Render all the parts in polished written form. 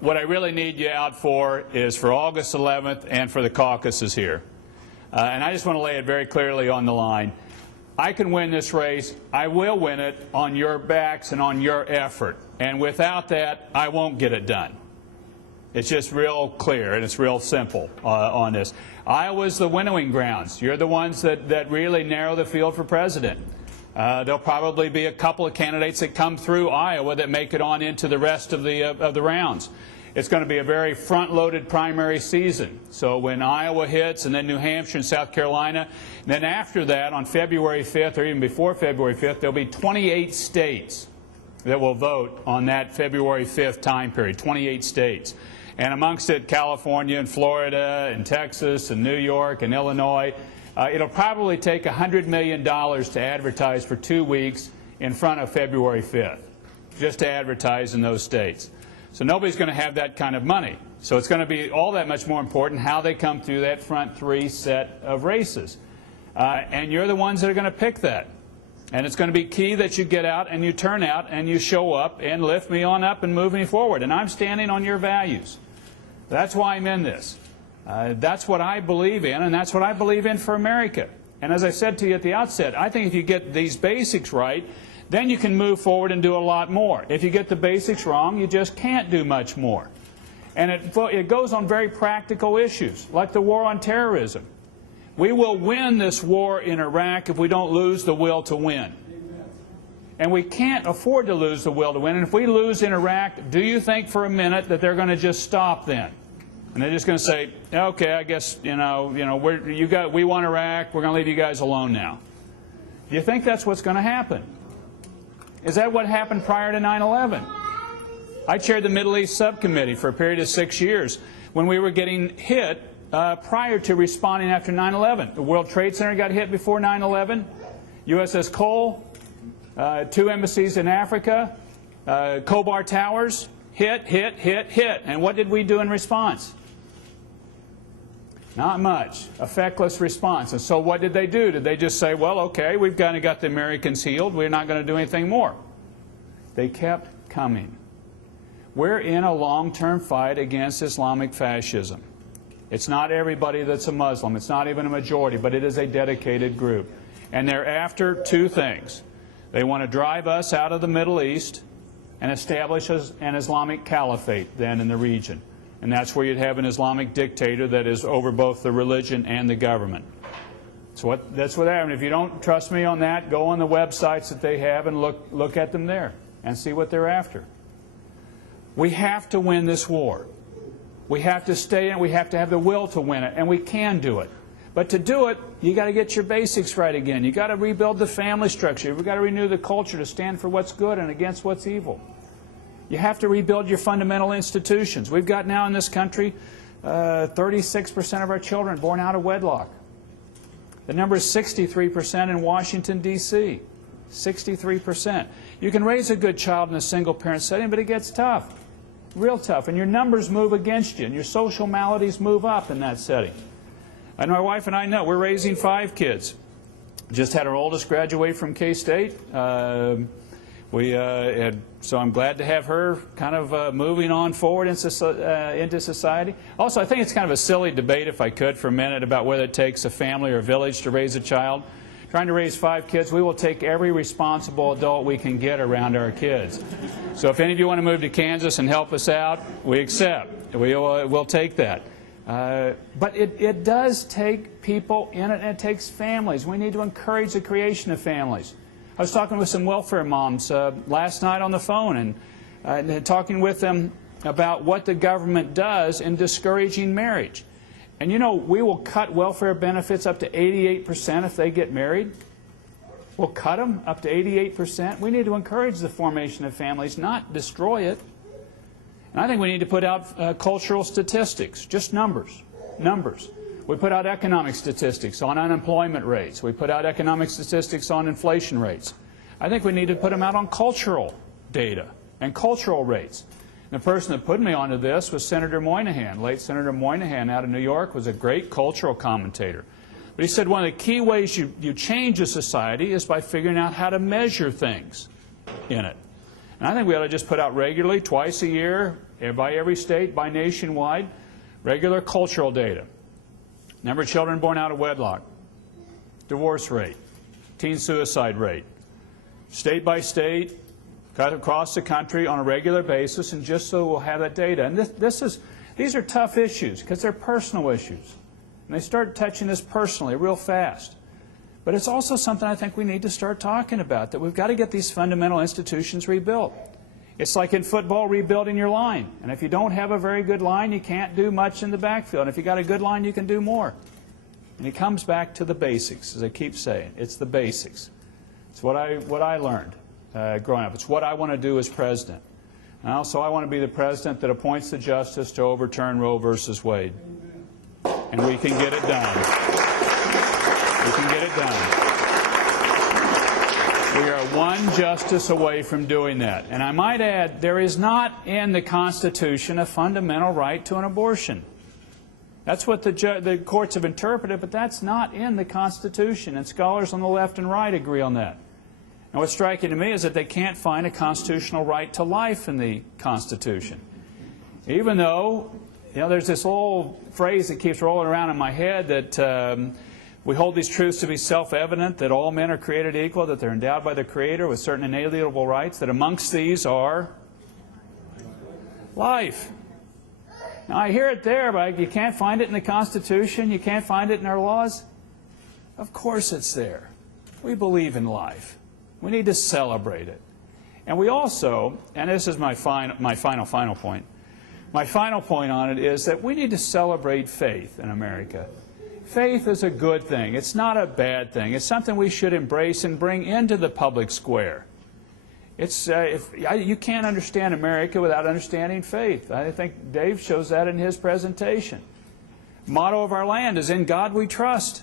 What I really need you out for is for August 11th and for the caucuses here. And I just want to lay it very clearly on the line. I can win this race. I will win it on your backs and on your effort. And without that, I won't get it done. It's just real clear and it's real simple on this. Iowa's the winnowing grounds. You're the ones that really narrow the field for president. There'll probably be a couple of candidates that come through Iowa that make it on into the rest of the rounds. It's going to be a very front-loaded primary season. So when Iowa hits, and then New Hampshire and South Carolina, and then after that, on February 5th, or even before February 5th, there'll be 28 states that will vote on that February 5th time period, 28 states. And amongst it, California and Florida and Texas and New York and Illinois. It'll probably take $100 million to advertise for 2 weeks in front of February 5th, just to advertise in those states. So nobody's going to have that kind of money. So it's going to be all that much more important how they come through that front three set of races. And you're the ones that are going to pick that. And it's going to be key that you get out and you turn out and you show up and lift me on up and move me forward. And I'm standing on your values. That's why I'm in this. That's what I believe in, and that's what I believe in for America. And as I said to you at the outset, I think if you get these basics right, then you can move forward and do a lot more. If you get the basics wrong, you just can't do much more. And it goes on very practical issues, like the war on terrorism. We will win this war in Iraq if we don't lose the will to win. And we can't afford to lose the will to win. And if we lose in Iraq, do you think for a minute that they're going to just stop then? And they're just going to say, okay, I guess, we want Iraq, we're going to leave you guys alone now. Do you think that's what's going to happen? Is that what happened prior to 9/11? I chaired the Middle East Subcommittee for a period of 6 years when we were getting hit prior to responding after 9/11. The World Trade Center got hit before 9/11, USS Cole, 2 embassies in Africa, Khobar Towers, hit. And what did we do in response? Not much. A feckless response. And so what did they do? Did they just say, well, okay, we've kind of got the Americans healed, we're not going to do anything more? They kept coming. We're in a long-term fight against Islamic fascism. It's not everybody that's a Muslim. It's not even a majority, but it is a dedicated group. And they're after 2 things. They want to drive us out of the Middle East and establish an Islamic caliphate then in the region. And that's where you'd have an Islamic dictator that is over both the religion and the government. So that's what happened. If you don't trust me on that, go on the websites that they have and look at them there and see what they're after. We have to win this war. We have to stay in it. We have to have the will to win it, and we can do it. But to do it, you got to get your basics right again. You got to rebuild the family structure. We've got to renew the culture to stand for what's good and against what's evil. You have to rebuild your fundamental institutions. We've got now in this country 36% of our children born out of wedlock. The number is 63% in Washington, D.C. 63%. You can raise a good child in a single-parent setting, but it gets tough, real tough. And your numbers move against you, and your social maladies move up in that setting. And my wife and I know we're raising 5 kids. Just had our oldest graduate from K-State. So I'm glad to have her kind of moving on forward into society. Also, I think it's kind of a silly debate, if I could, for a minute, about whether it takes a family or a village to raise a child. Trying to raise 5 kids, we will take every responsible adult we can get around our kids. So if any of you want to move to Kansas and help us out, we accept. We'll take that. But it does take people in it, and it takes families. We need to encourage the creation of families. I was talking with some welfare moms last night on the phone and talking with them about what the government does in discouraging marriage. And you know, we will cut welfare benefits up to 88% if they get married. We'll cut them up to 88%. We need to encourage the formation of families, not destroy it. And I think we need to put out cultural statistics, just numbers. We put out economic statistics on unemployment rates. We put out economic statistics on inflation rates. I think we need to put them out on cultural data and cultural rates. And the person that put me onto this was Senator Moynihan. Late Senator Moynihan out of New York was a great cultural commentator. But he said one of the key ways you change a society is by figuring out how to measure things in it. And I think we ought to just put out regularly, twice a year, by every state, by nationwide, regular cultural data. Number of children born out of wedlock, divorce rate, teen suicide rate, state by state, cut across the country on a regular basis, and just so we'll have that data. And these are tough issues because they're personal issues. And they start touching us personally real fast. But it's also something I think we need to start talking about, that we've got to get these fundamental institutions rebuilt. It's like in football, rebuilding your line. And if you don't have a very good line, you can't do much in the backfield. And if you've got a good line, you can do more. And it comes back to the basics, as I keep saying. It's the basics. It's what I learned growing up. It's what I want to do as president. And also, I want to be the president that appoints the justice to overturn Roe versus Wade. And we can get it done. We can get it done. We are one justice away from doing that. And I might add, there is not in the Constitution a fundamental right to an abortion. That's what the courts have interpreted, but that's not in the Constitution. And scholars on the left and right agree on that. And what's striking to me is that they can't find a constitutional right to life in the Constitution. Even though, there's this old phrase that keeps rolling around in my head that we hold these truths to be self-evident, that all men are created equal, that they're endowed by the Creator with certain inalienable rights, that amongst these are life. Now, I hear it there, but you can't find it in the Constitution, you can't find it in our laws. Of course it's there. We believe in life. We need to celebrate it. And we also, and this is my final point, my final point on it is that we need to celebrate faith in America. Faith is a good thing. It's not a bad thing. It's something we should embrace and bring into the public square. You can't understand America without understanding faith. I think Dave shows that in his presentation. The motto of our land is, "In God we trust."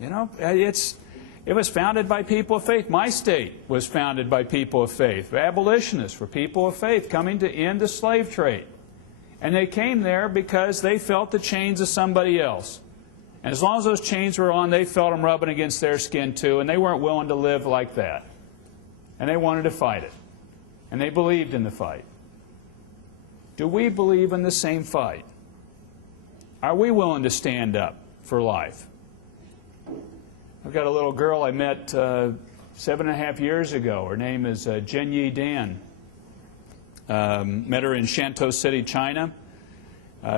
It was founded by people of faith. My state was founded by people of faith. Abolitionists were people of faith coming to end the slave trade. And they came there because they felt the chains of somebody else. And as long as those chains were on, they felt them rubbing against their skin too, and they weren't willing to live like that. And they wanted to fight it. And they believed in the fight. Do we believe in the same fight? Are we willing to stand up for life? I've got a little girl I met 7.5 years ago. Her name is Jen Yi Dan. Met her in Shantou City, China.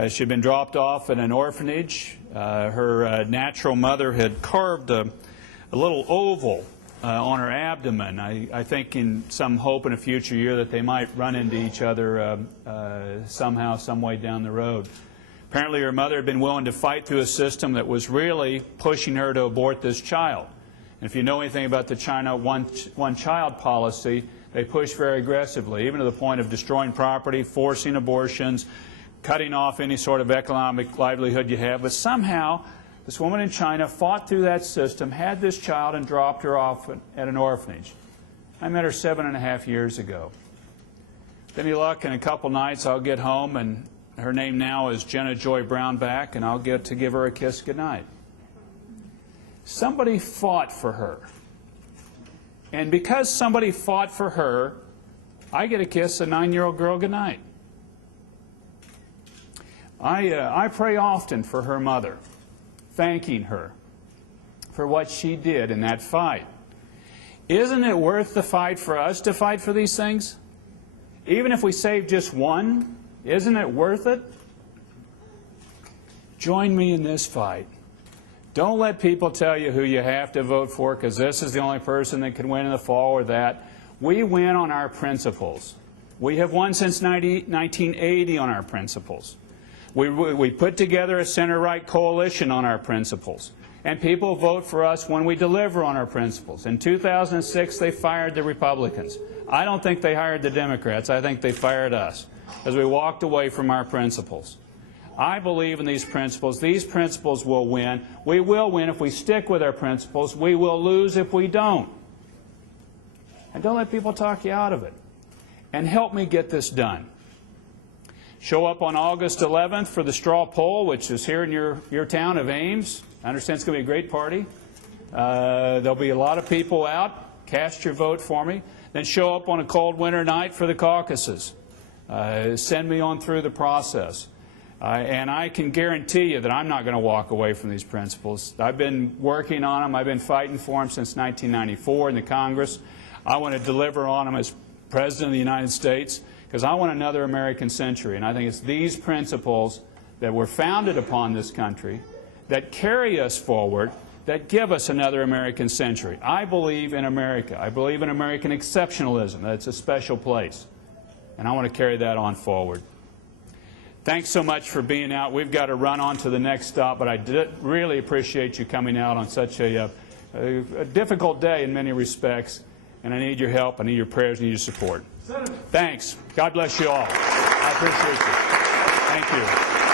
She'd been dropped off in an orphanage. Her natural mother had carved a little oval on her abdomen, I think in some hope in a future year that they might run into each other somehow, some way down the road. Apparently her mother had been willing to fight through a system that was really pushing her to abort this child. And if you know anything about the China one-child policy, they push very aggressively, even to the point of destroying property, forcing abortions, cutting off any sort of economic livelihood you have. But somehow, this woman in China fought through that system, had this child, and dropped her off at an orphanage. I met her 7.5 years ago. With any luck, in a couple nights, I'll get home, and her name now is Jenna Joy Brownback, and I'll get to give her a kiss goodnight. Somebody fought for her. And because somebody fought for her, I get to kiss a 9-year-old girl goodnight. I pray often for her mother, thanking her for what she did in that fight. Isn't it worth the fight for us to fight for these things? Even if we save just one, isn't it worth it? Join me in this fight. Don't let people tell you who you have to vote for because this is the only person that can win in the fall or that. We win on our principles. We have won since 1980 on our principles. We put together a center-right coalition on our principles. And people vote for us when we deliver on our principles. In 2006, they fired the Republicans. I don't think they hired the Democrats. I think they fired us as we walked away from our principles. I believe in these principles. These principles will win. We will win if we stick with our principles. We will lose if we don't. And don't let people talk you out of it. And help me get this done. Show up on August 11th for the straw poll, which is here in your town of Ames. I understand it's going to be a great party. There'll be a lot of people out. Cast your vote for me. Then show up on a cold winter night for the caucuses. Send me on through the process. And I can guarantee you that I'm not going to walk away from these principles. I've been working on them. I've been fighting for them since 1994 in the Congress. I want to deliver on them as President of the United States because I want another American century. And I think it's these principles that were founded upon this country that carry us forward, that give us another American century. I believe in America. I believe in American exceptionalism, that it's a special place. And I want to carry that on forward. Thanks so much for being out. We've got to run on to the next stop, but I did really appreciate you coming out on such a difficult day in many respects. And I need your help, I need your prayers, I need your support. Thanks. God bless you all. I appreciate you. Thank you.